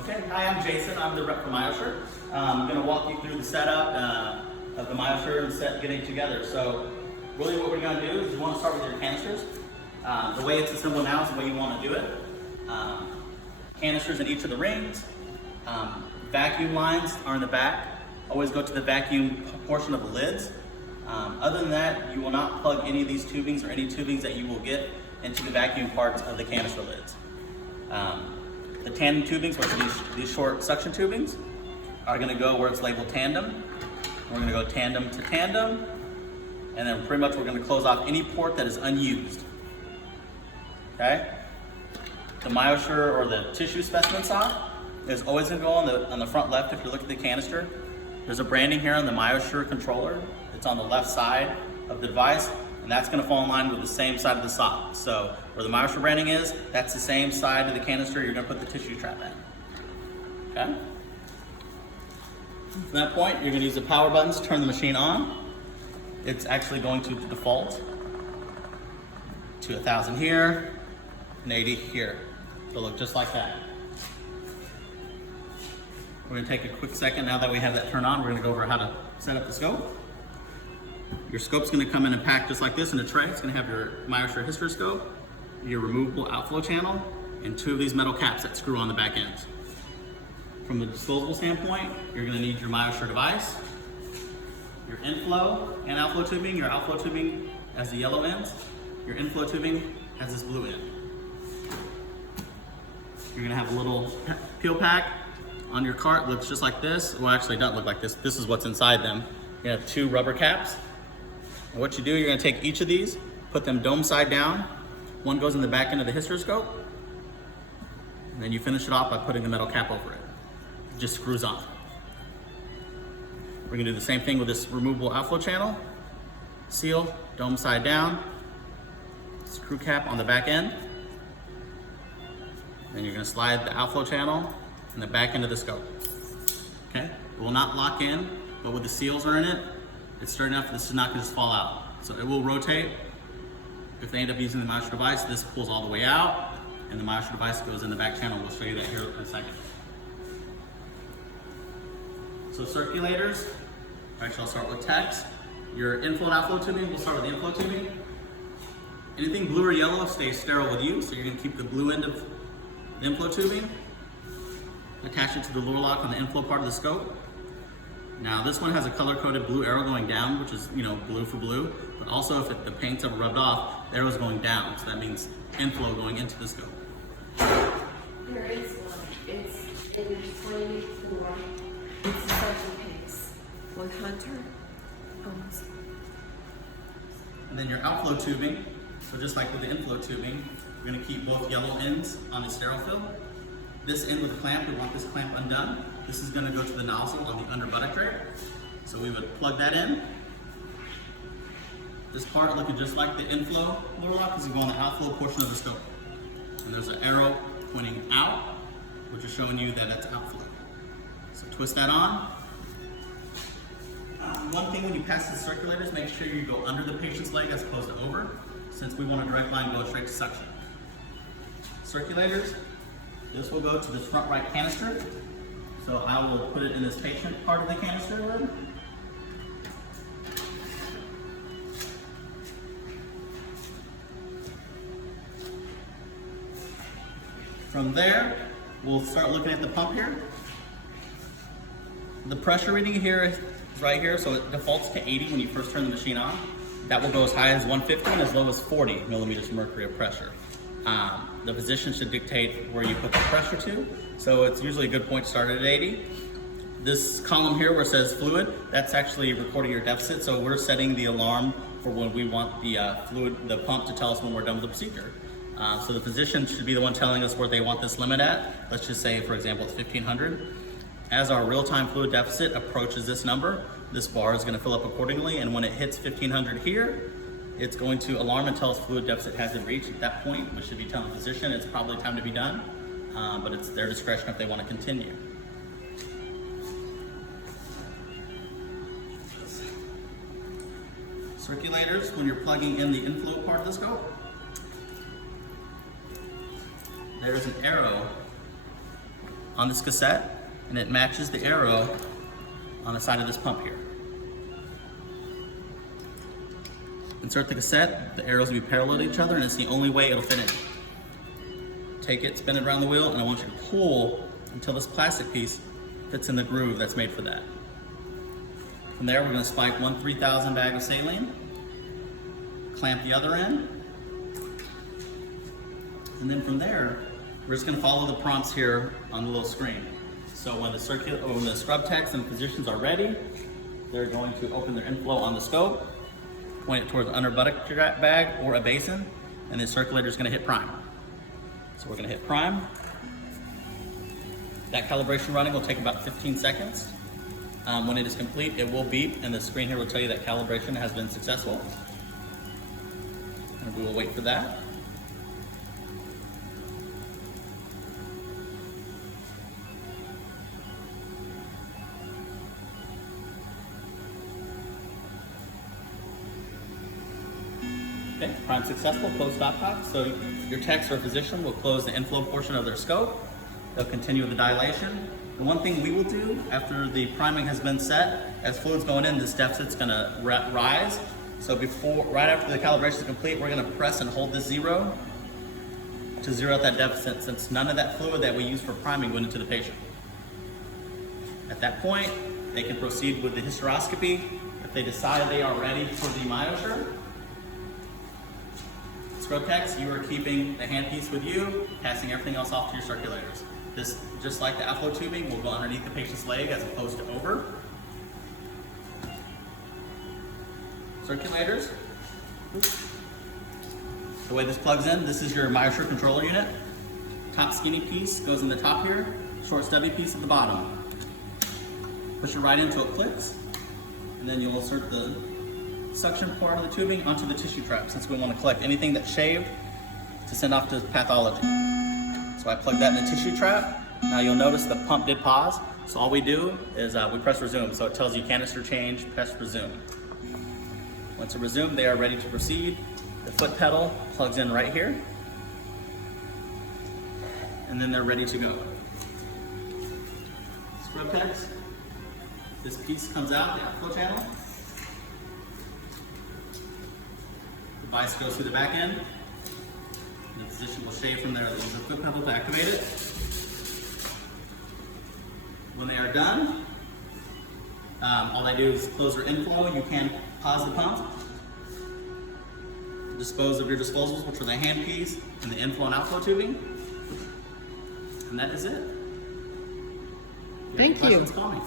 Okay, hi, I'm Jason. I'm the rep for Myosure. I'm going to walk you through the setup of the Myosure and set getting together. So really what we're going to do is you want to start with your canisters. The way it's assembled now is the way you want to do it. Canisters in each of the rings. Vacuum lines are in the back. Always go to the vacuum portion of the lids. Other than that, you will not plug any of these tubings or any tubings that you will get into the vacuum parts of the canister lids. The tandem tubings, which are these short suction tubings, are going to go where it's labeled tandem. We're going to go tandem to tandem, and then pretty much we're going to close off any port that is unused. Okay? The Myosure or the tissue specimen sock is always going to go on the front left. If you look at the canister, there's a branding here on the Myosure controller. It's on the left side of the device, and that's going to fall in line with the same side of the sock. So where the Myosure branding is, that's the same side of the canister you're going to put the tissue trap in. Okay? From that point, you're going to use the power buttons to turn the machine on. It's actually going to default to 1,000 here and 80 here. It'll look just like that. We're going to take a quick second now that we have that turned on. We're going to go over how to set up the scope. Your scope's going to come in and pack just like this in a tray. It's going to have your Myosure hysteroscope, your removable outflow channel, and 2 of these metal caps that screw on the back ends. From the disposable standpoint, you're going to need your Myosure device, your inflow and outflow tubing. Your outflow tubing has the yellow ends. Your inflow tubing has this blue end. You're going to have a little peel pack on your cart. Looks just like this. Well, actually, it doesn't look like this. This is what's inside them. You have 2 rubber caps. And what you do, you're going to take each of these, put them dome side down. One goes in the back end of the hysteroscope, and then you finish it off by putting the metal cap over it. It just screws on. We're going to do the same thing with this removable outflow channel. Seal, dome side down, screw cap on the back end. Then you're going to slide the outflow channel in the back end of the scope. Okay? It will not lock in, but with the seals are in it, it's sturdy enough this is not going to just fall out. So it will rotate. If they end up using the Myosure device, this pulls all the way out, and the Myosure device goes in the back channel. We'll show you that here in a second. So circulators, actually I'll start with text. Your inflow and outflow tubing, we'll start with the inflow tubing. Anything blue or yellow stays sterile with you, so you're going to keep the blue end of the inflow tubing, attach it to the lure lock on the inflow part of the scope. Now this one has a color-coded blue arrow going down, which is, blue for blue, but also if the paint's ever rubbed off, the arrow's going down, so that means inflow going into the scope. There is one. It's in 24. It's a special case with Hunter. And then your outflow tubing, so just like with the inflow tubing, we're going to keep both yellow ends on the sterile fill. This end with the clamp, we want this clamp undone. This is going to go to the nozzle on the under buttock drape. So we would plug that in. This part looking just like the inflow lure lock is going to go on the outflow portion of the scope. And there's an arrow pointing out, which is showing you that that's outflow. So twist that on. One thing when you pass the circulators, make sure you go under the patient's leg as opposed to over, since we want a direct line go straight to suction. Circulators, this will go to this front right canister. So I will put it in this patient part of the canister lid. From there, we'll start looking at the pump here. The pressure reading here is right here, so it defaults to 80 when you first turn the machine on. That will go as high as 150 and as low as 40 millimeters of mercury of pressure. The position should dictate where you put the pressure to, so it's usually a good point to start at 80. This column here where it says fluid, that's actually recording your deficit, so we're setting the alarm for when we want the pump to tell us when we're done with the procedure. So the physician should be the one telling us where they want this limit at. Let's just say, for example, it's 1500. As our real-time fluid deficit approaches this number, this bar is going to fill up accordingly, and when it hits 1500 here, it's going to alarm and tell us fluid deficit has been reached. At that point, we should be telling the physician it's probably time to be done, but it's their discretion if they want to continue. Circulators, when you're plugging in the inflow part of the scope, there's an arrow on this cassette, and it matches the arrow on the side of this pump here. Insert the cassette, the arrows will be parallel to each other, and it's the only way it'll fit in. Take it, spin it around the wheel, and I want you to pull until this plastic piece fits in the groove that's made for that. From there, we're going to spike one 3,000 bag of saline, clamp the other end, and then from there, we're just going to follow the prompts here on the little screen. So when the scrub techs and physicians are ready, they're going to open their inflow on the scope, point it towards the under buttock bag or a basin, and the circulator is going to hit prime. So we're going to hit prime. That calibration running will take about 15 seconds. When it is complete, it will beep, and the screen here will tell you that calibration has been successful. And we will wait for that. Okay, prime successful, close stopcock. So your techs or physician will close the inflow portion of their scope. They'll continue with the dilation. The one thing we will do after the priming has been set, as fluid's going in, this deficit's gonna rise. So right after the calibration is complete, we're gonna press and hold this zero to zero out that deficit, since none of that fluid that we use for priming went into the patient. At that point, they can proceed with the hysteroscopy. If they decide they are ready for the Myosure, scrub techs, you are keeping the handpiece with you, passing everything else off to your circulators. This, just like the outflow tubing, will go underneath the patient's leg as opposed to over. Circulators. The way this plugs in, this is your Myosure controller unit. Top skinny piece goes in the top here, short stubby piece at the bottom. Push it right in until it clicks, and then you'll insert the suction part of the tubing onto the tissue trap, since we want to collect anything that's shaved to send off to pathology. So I plug that in the tissue trap. Now you'll notice the pump did pause. So all we do is we press resume. So it tells you canister change, press resume. Once it resumed, they are ready to proceed. The foot pedal plugs in right here. And then they're ready to go. Scrub techs. This piece comes out, the outflow channel. The device goes through the back end. The physician will shave from there. They'll use the foot pedal to activate it. When they are done, all they do is close their inflow. You can pause the pump, dispose of your disposables, which are the handpiece and the inflow and outflow tubing, and that is it. If you have any questions, call me.